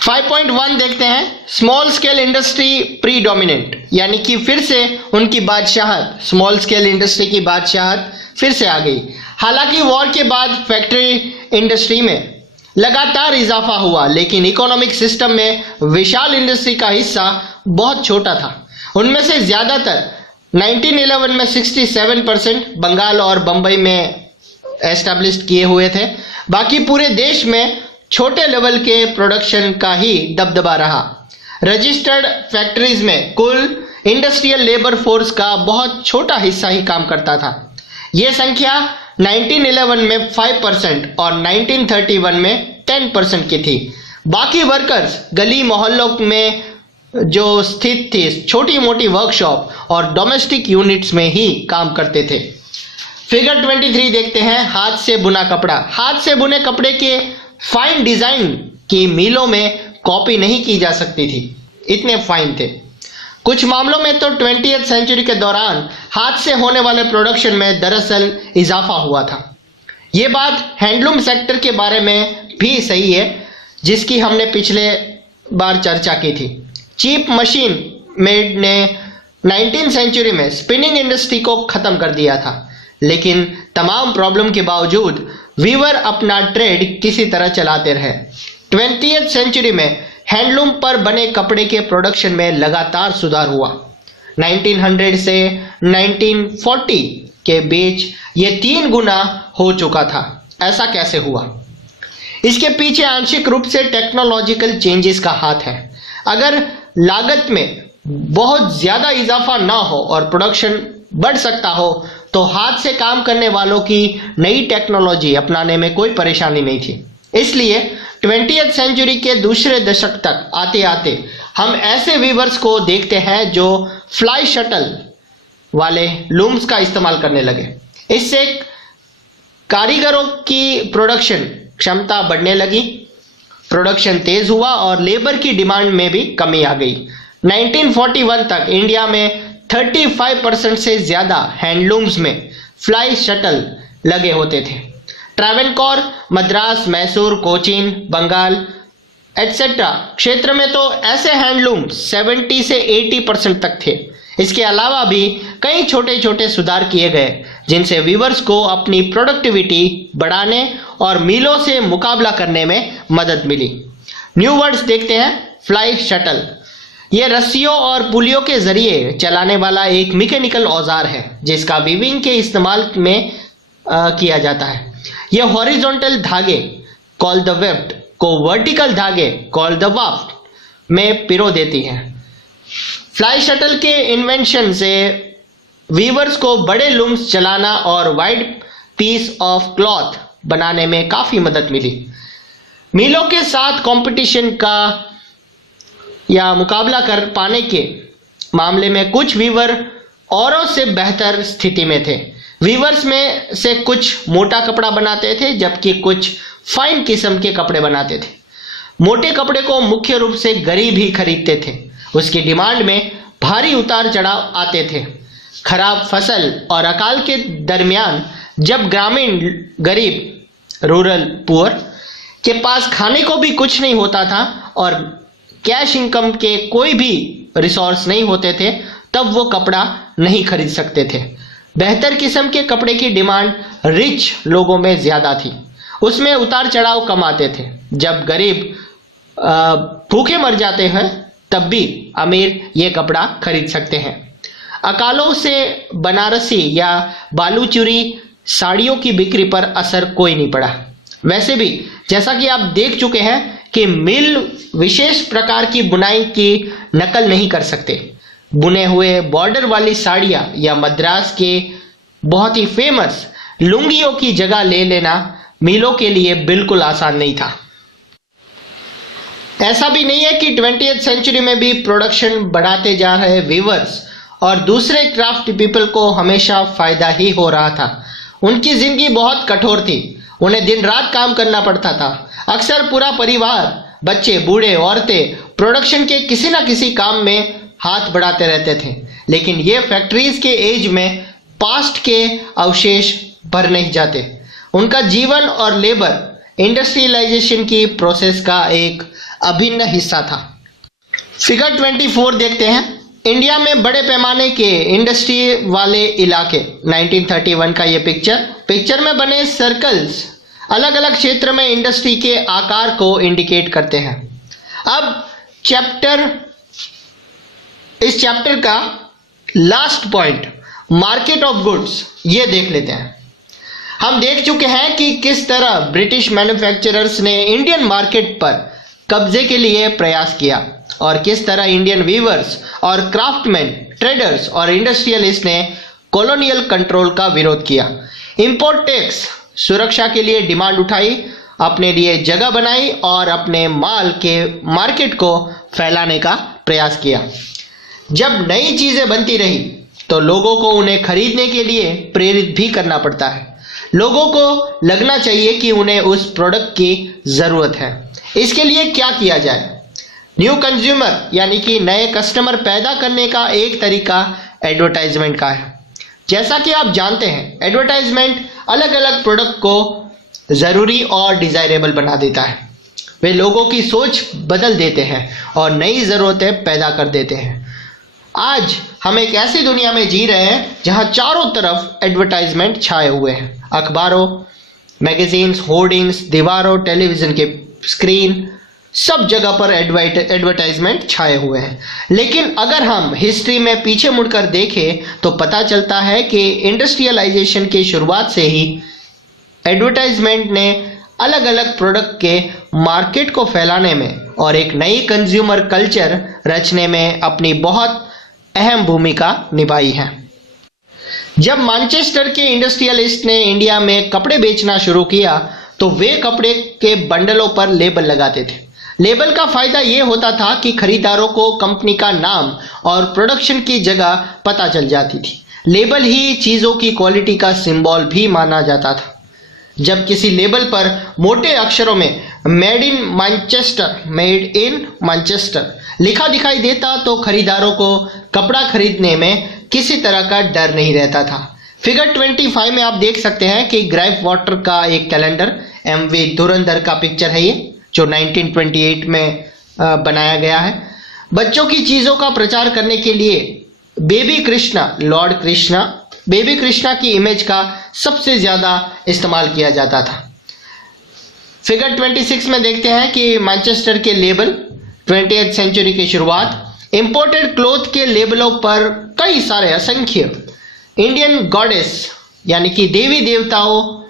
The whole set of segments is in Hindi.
5.1 देखते हैं, स्मॉल स्केल इंडस्ट्री प्रीडोमिनेंट, यानी कि फिर से उनकी बादशाहत, स्मॉल स्केल इंडस्ट्री की बादशाहत फिर से आ गई। हालांकि वॉर के बाद फैक्ट्री इंडस्ट्री में लगातार इजाफा हुआ, लेकिन इकोनॉमिक सिस्टम में विशाल इंडस्ट्री का हिस्सा बहुत छोटा था। उनमें से ज्यादातर 1911 में 67% बंगाल और बंबई में एस्टैब्लिश किए हुए थे। बाकी पूरे देश में छोटे लेवल के प्रोडक्शन का ही दबदबा रहा। रजिस्टर्ड फैक्ट्रीज में कुल इंडस्ट्रियल लेबर फोर्स का बहुत छोटा हिस्सा ही काम करता था। यह संख्या 1911 में 5% और 1931 में 10% की थी। बाकी वर्कर्स गली मोहल्लों में जो स्थित थी छोटी मोटी वर्कशॉप और डोमेस्टिक यूनिट्स में ही काम करते थे। फिगर 23 देखते हैं, हाथ से बुना कपड़ा। हाथ से बुने कपड़े के फाइन डिजाइन की मिलों में कॉपी नहीं की जा सकती थी, इतने फाइन थे। कुछ मामलों में तो 20th सेंचुरी के दौरान हाथ से होने वाले प्रोडक्शन में दरअसल इजाफा हुआ था। ये बात हैंडलूम सेक्टर के बारे में भी सही है, जिसकी हमने पिछले बार चर्चा की थी। चीप मशीन मेड ने 19th सेंचुरी में स्पिनिंग इंडस्ट्री को खत्म कर दिया था, लेकिन तमाम प्रॉब्लम के बावजूद वीवर अपना ट्रेड किसी तरह चलाते रहे। 20th सेंचुरी में हैंडलूम पर बने कपड़े के प्रोडक्शन में लगातार सुधार हुआ। 1900 से 1940 के बीच ये 3 गुना हो चुका था। ऐसा कैसे हुआ? इसके पीछे आंशिक रूप से टेक्नोलॉजिकल चेंजेस का हाथ है। अगर लागत में बहुत ज्यादा इजाफा ना हो और प्रोडक्शन बढ़ सकता हो तो हाथ से काम करने वालों की नई टेक्नोलॉजी अपनाने में कोई परेशानी नहीं थी। इसलिए 20th सेंचुरी के दूसरे दशक तक आते आते हम ऐसे वीवर्स को देखते हैं जो फ्लाई शटल वाले लूम्स का इस्तेमाल करने लगे। इससे कारीगरों की प्रोडक्शन क्षमता बढ़ने लगी, प्रोडक्शन तेज हुआ और लेबर की डिमांड में भी कमी आ गई। 1941 तक इंडिया में 35% से ज्यादा हैंडलूम्स में फ्लाई शटल लगे होते थे। ट्रावेनकोर, मद्रास, मैसूर, कोचीन, बंगाल एटसेट्रा क्षेत्र में तो ऐसे हैंडलूम 70 से 80% तक थे। इसके अलावा भी कई छोटे छोटे सुधार किए गए, जिनसे वीवर्स को अपनी प्रोडक्टिविटी बढ़ाने और मिलों से मुकाबला करने में मदद मिली। न्यू वर्ड्स देखते हैं, फ्लाई शटल। यह रस्सियों और पुलियों के जरिए चलाने वाला एक मैकेनिकल औजार है, जिसका वीविंग के इस्तेमाल में किया जाता है। यह हॉरिजॉन्टल धागे कॉल्ड द वेफ्ट को वर्टिकल धागे कॉल्ड द वाफ्ट में पिरो देती है। फ्लाई शटल के इन्वेंशन से वीवर्स को बड़े लूम्स चलाना और वाइड पीस ऑफ क्लॉथ बनाने में काफी मदद मिली। मिलों के साथ कंपटीशन का या मुकाबला कर पाने के मामले में कुछ वीवर औरों से बेहतर स्थिति में थे। वीवर्स में से कुछ मोटा कपड़ा बनाते थे, जबकि कुछ फाइन किस्म के कपड़े बनाते थे। मोटे कपड़े को मुख्य रूप से गरीब ही खरीदते थे। उसकी डिमांड में भारी उतार चढ़ाव आते थे। खराब फसल और अकाल के दरमियान जब ग्रामीण गरीब, रूरल पुअर के पास खाने को भी कुछ नहीं होता था और कैश इनकम के कोई भी रिसोर्स नहीं होते थे, तब वो कपड़ा नहीं खरीद सकते थे। बेहतर किस्म के कपड़े की डिमांड रिच लोगों में ज्यादा थी, उसमें उतार चढ़ाव कम आते थे। जब गरीब भूखे मर जाते हैं, तब भी अमीर ये कपड़ा खरीद सकते हैं। अकालों से बनारसी या बालूचुरी साड़ियों की बिक्री पर असर कोई नहीं पड़ा। वैसे भी जैसा कि आप देख चुके हैं कि मिल विशेष प्रकार की बुनाई की नकल नहीं कर सकते। बुने हुए बॉर्डर वाली साड़ियां या मद्रास के बहुत ही फेमस लुंगियों की जगह ले लेना मिलों के लिए बिल्कुल आसान नहीं था। ऐसा भी नहीं है कि 20th सेंचुरी में भी प्रोडक्शन बढ़ाते जा रहे वीवर्स और दूसरे क्राफ्ट पीपल को हमेशा फायदा ही हो रहा था। उनकी जिंदगी बहुत कठोर थी, उन्हें दिन रात काम करना पड़ता था। अक्सर पूरा परिवार, बच्चे, बूढ़े, औरतें प्रोडक्शन के किसी न किसी काम में हाथ बढ़ाते रहते थे। लेकिन ये फैक्ट्रीज के एज में पास्ट के अवशेष भर नहीं जाते। उनका जीवन और लेबर इंडस्ट्रियलाइजेशन की प्रोसेस का एक अभिन्न हिस्सा था। फिगर 24 देखते हैं। इंडिया में बड़े पैमाने के इंडस्ट्री वाले इलाके, 1931 का ये पिक्चर में बने सर्कल्स अलग अलग क्षेत्र में इंडस्ट्री के आकार को इंडिकेट करते हैं। अब इस चैप्टर का last point market of goods, ये देख लेते हैं। हम देख चुके हैं कि किस तरह ब्रिटिश मैन्युफैक्चरर्स ने इंडियन मार्केट पर कब्जे के लिए प्रयास किया और किस तरह इंडियन वीवर्स और क्राफ्टमैन, ट्रेडर्स और इंडस्ट्रियलिस्ट ने कॉलोनियल कंट्रोल का विरोध किया। इंपोर्ट टैक्स सुरक्षा के लिए डिमांड उठाई, अपने लिए जगह बनाई और अपने माल के मार्केट को फैलाने का प्रयास किया। जब नई चीजें बनती रही तो लोगों को उन्हें खरीदने के लिए प्रेरित भी करना पड़ता है। लोगों को लगना चाहिए कि उन्हें उस प्रोडक्ट की जरूरत है। इसके लिए क्या किया जाए? न्यू कंज्यूमर यानी कि नए कस्टमर पैदा करने का एक तरीका एडवर्टाइजमेंट का है। जैसा कि आप जानते हैं, एडवर्टाइजमेंट अलग अलग प्रोडक्ट को ज़रूरी और डिज़ायरेबल बना देता है। वे लोगों की सोच बदल देते हैं और नई ज़रूरतें पैदा कर देते हैं। आज हम एक ऐसी दुनिया में जी रहे हैं जहां चारों तरफ एडवर्टाइजमेंट छाए हुए हैं। अखबारों, मैगजीन्स, होर्डिंग्स, दीवारों, टेलीविज़न के स्क्रीन, सब जगह पर एडवर्टाइजमेंट छाए हुए हैं। लेकिन अगर हम हिस्ट्री में पीछे मुड़कर देखें तो पता चलता है कि इंडस्ट्रियलाइजेशन की शुरुआत से ही एडवर्टाइजमेंट ने अलग अलग प्रोडक्ट के मार्केट को फैलाने में और एक नई कंज्यूमर कल्चर रचने में अपनी बहुत अहम भूमिका निभाई है। जब मैनचेस्टर के इंडस्ट्रियलिस्ट ने इंडिया में कपड़े बेचना शुरू किया तो वे कपड़े के बंडलों पर लेबल लगाते थे। लेबल का फायदा ये होता था कि खरीदारों को कंपनी का नाम और प्रोडक्शन की जगह पता चल जाती थी। लेबल ही चीज़ों की क्वालिटी का सिंबल भी माना जाता था। जब किसी लेबल पर मोटे अक्षरों में मेड इन मैनचेस्टर लिखा दिखाई देता तो खरीदारों को कपड़ा खरीदने में किसी तरह का डर नहीं रहता था। फिगर 25 में आप देख सकते हैं कि ग्रेप वाटर का एक कैलेंडर एमवी धुरंधर का पिक्चर है ये, जो 1928 में बनाया गया है। बच्चों की चीज़ों का प्रचार करने के लिए बेबी कृष्णा की इमेज का सबसे ज़्यादा इस्तेमाल किया जाता था। फिगर 26 में देखते हैं कि मैनचेस्टर के लेबल 20th सेंचुरी की शुरुआत इंपोर्टेड क्लोथ के लेबलों पर कई सारे असंख्य इंडियन गॉडेस यानी कि देवी देवताओं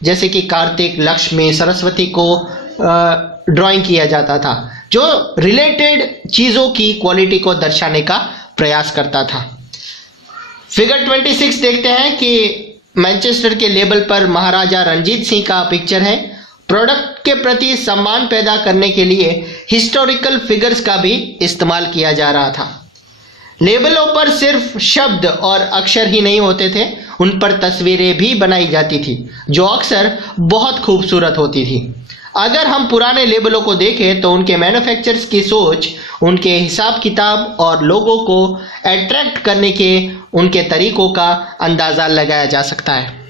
जैसे कि कार्तिक, लक्ष्मी, सरस्वती को ड्राइंग किया जाता था, जो रिलेटेड चीज़ों की क्वालिटी को दर्शाने का प्रयास करता था। फिगर 26 देखते हैं कि मैनचेस्टर के लेबल पर महाराजा रंजीत सिंह का पिक्चर है। प्रोडक्ट के प्रति सम्मान पैदा करने के लिए हिस्टोरिकल फिगर्स का भी इस्तेमाल किया जा रहा था। लेबलों पर सिर्फ शब्द और अक्षर ही नहीं होते थे, उन पर तस्वीरें भी बनाई जाती थी जो अक्सर बहुत खूबसूरत होती थी। अगर हम पुराने लेबलों को देखें तो उनके मैन्युफैक्चरर्स की सोच, उनके हिसाब किताब और लोगों को अट्रैक्ट करने के उनके तरीकों का अंदाज़ा लगाया जा सकता है।